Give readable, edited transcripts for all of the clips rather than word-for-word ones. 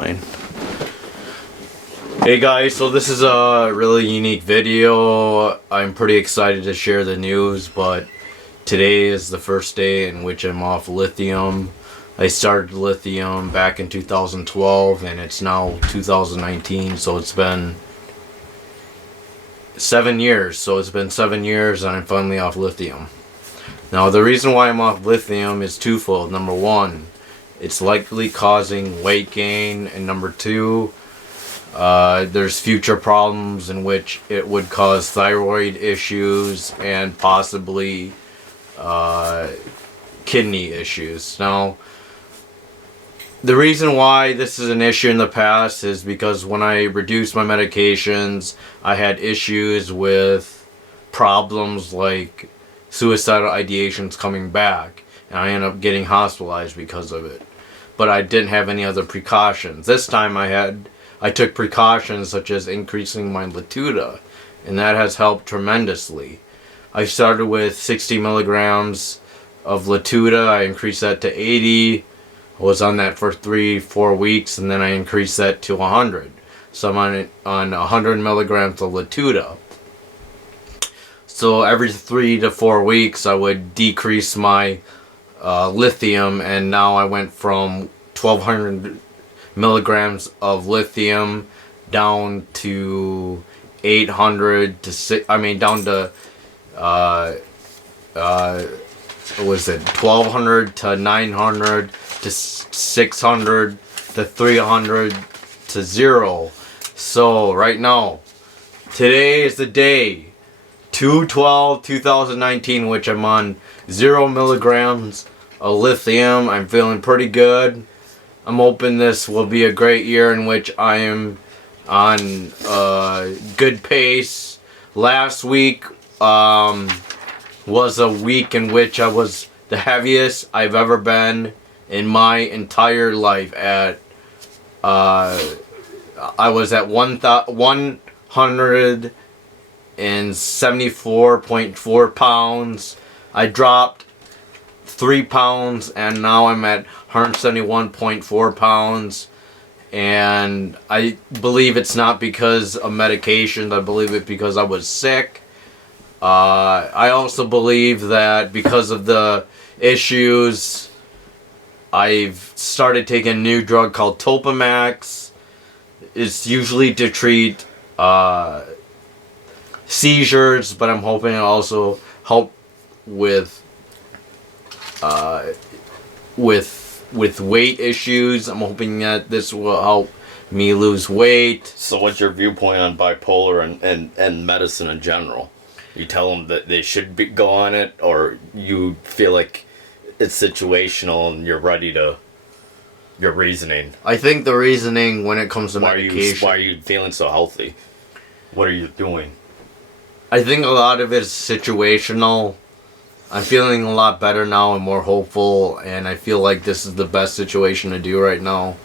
Lifeline. Hey guys, so this is a really unique video. I'm pretty excited to share the news, but today is the first day in which I'm off lithium. I started lithium back in 2012 and it's now 2019, so it's been 7 years. So it's been 7 years and I'm finally off lithium. Now the reason why I'm off lithium is twofold. Number one, it's likely causing weight gain, and number two, there's future problems in which it would cause thyroid issues and possibly kidney issues. Now, the reason why this is an issue in the past is because when I reduced my medications, I had issues with problems like suicidal ideations coming back, and I ended up getting hospitalized because of it. But I didn't have any other precautions. This time I took precautions such as increasing my Latuda, and that has helped tremendously. I started with 60 milligrams of Latuda. I increased that to 80. I was on that for 3-4 weeks, and then I increased that to 100. So I'm on 100 milligrams of Latuda. So every 3 to 4 weeks I would decrease my lithium, and now I went from 1200 milligrams of lithium down to 800 to down to what was it, 1200 to 900 to 600 to 300 to 0. So right now, today is the day, 2/12/2019, which I'm on 0 milligrams of lithium. I'm feeling pretty good. I'm hoping this will be a great year in which I am on good pace. Last week was a week in which I was the heaviest I've ever been in my entire life. I was at 174.4 pounds. I dropped 3 pounds and now I'm at 171.4 pounds. And I believe it's not because of medications. I believe it because I was sick. I also believe that because of the issues, I've started taking a new drug called Topamax. It's usually to treat seizures, but I'm hoping it'll also help with weight issues. I'm hoping that this will help me lose weight. So what's your viewpoint on bipolar and medicine in general? You tell them that they should go on it, or you feel like it's situational and you're ready to... Your reasoning. I think the reasoning when it comes to medication... Why are you feeling so healthy? What are you doing? I think a lot of it is situational. I'm feeling a lot better now and more hopeful, and I feel like this is the best situation to do right now.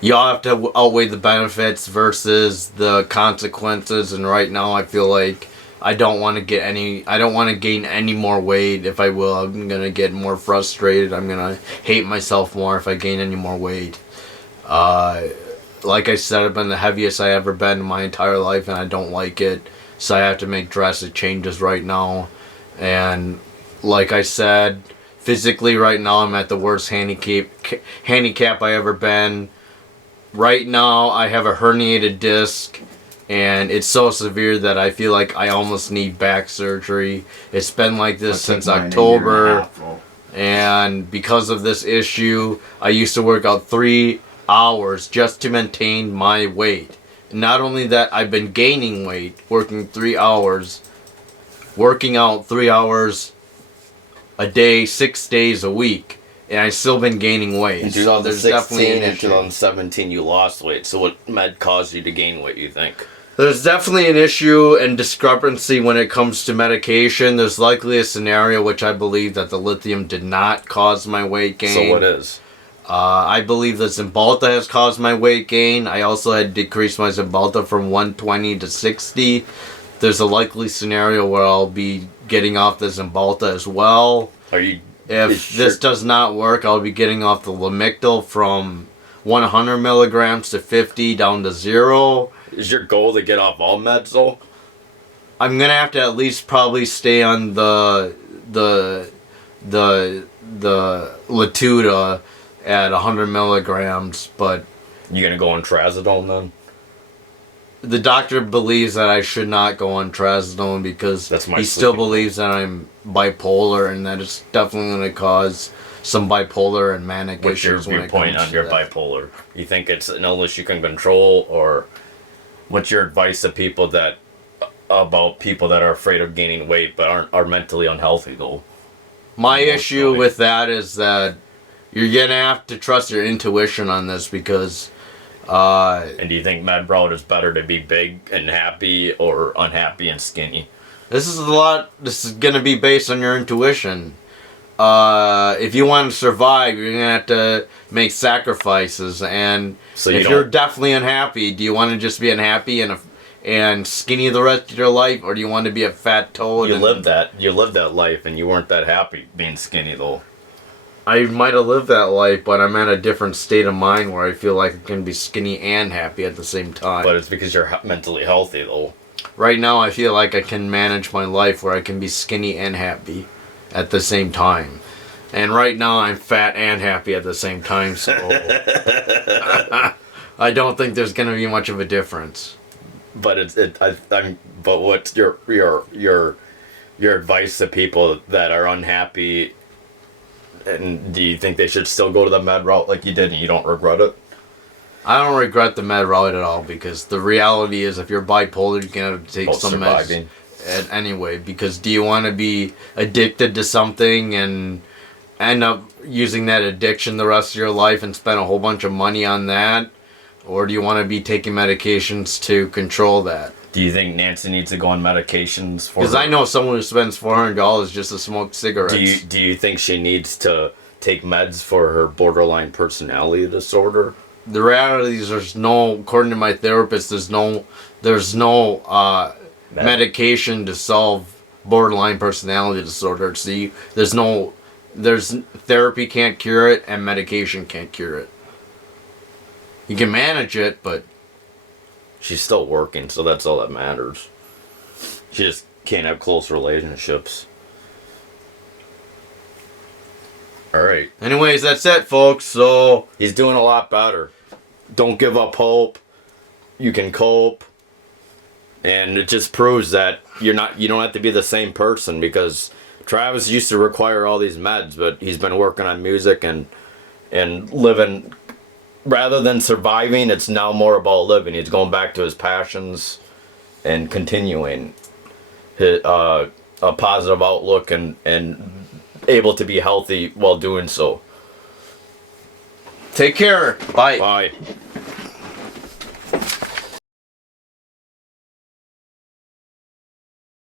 You all have to outweigh the benefits versus the consequences, and right now I feel like I don't want to gain any more weight. If I will, I'm going to get more frustrated. I'm going to hate myself more if I gain any more weight. Like I said, I've been the heaviest I ever been in my entire life, and I don't like it. So I have to make drastic changes right now. And like I said, physically right now I'm at the worst handicap I ever been. Right now I have a herniated disc, and it's so severe that I feel like I almost need back surgery. It's been like this since October, and because of this issue, I used to work out 3 hours just to maintain my weight. Not only that, I've been gaining weight working out 3 hours a day, 6 days a week, and I've still been gaining weight. In 2016 and 2017 you lost weight, so what caused you to gain weight, you think? There's definitely an issue and discrepancy when it comes to medication. There's likely a scenario which I believe that the lithium did not cause my weight gain. So what is? I believe the Cymbalta has caused my weight gain. I also had decreased my Cymbalta from 120 to 60. There's a likely scenario where I'll be getting off the Cymbalta as well. Are you If this does not work, I'll be getting off the Lamictal from 100 milligrams to 50 down to 0. Is your goal to get off all meds though? I'm gonna have to at least probably stay on the Latuda at 100 milligrams, but You gonna go on trazodone then? the doctor believes that I should not go on trazodone because That's my he still sleeping believes that I'm bipolar and that it's definitely going to cause some bipolar and manic What's your issues when it viewpoint comes on to your that. bipolar? You think it's an illness you can control, or what's your advice to people that about people that are afraid of gaining weight but are mentally unhealthy though? My Emotionally. issue with that is that you're going to have to trust your intuition on this because And do you think med route is better to be big and happy or unhappy and skinny? this is going to be based on your intuition. If you want to survive, you're going to have to make sacrifices. And So if you're definitely unhappy, do you want to just be unhappy and skinny the rest of your life? Or do you want to be a fat toad? You lived that life and you weren't that happy being skinny though. I might have lived that life, but I'm at a different state of mind where I feel like I can be skinny and happy at the same time. But it's because you're mentally healthy though. Right now, I feel like I can manage my life where I can be skinny and happy at the same time. And right now, I'm fat and happy at the same time, so I don't think there's going to be much of a difference. But but what's your advice to people that are unhappy? And do you think they should still go to the med route like you did and you don't regret it? I don't regret the med route at all because the reality is if you're bipolar, you can have to take About some surviving. meds anyway. Because do you want to be addicted to something and end up using that addiction the rest of your life and spend a whole bunch of money on that? Or do you want to be taking medications to control that? Do you think Nancy needs to go on medications for? Because I know someone who spends $400 just to smoke cigarettes. Do you think she needs to take meds for her borderline personality disorder? The reality is according to my therapist, there's no medication to solve borderline personality disorder. See, there's therapy can't cure it and medication can't cure it. You can manage it, but She's still working, so that's all that matters. She just can't have close relationships. Alright. anyways, that's it, folks. So He's doing a lot better. Don't give up hope. You can cope. And it just proves that you don't have to be the same person, because Travis used to require all these meds, but he's been working on music and living. Rather than surviving, it's now more about living. He's going back to his passions and continuing a positive outlook and able to be healthy while doing so. take care. Bye. Bye.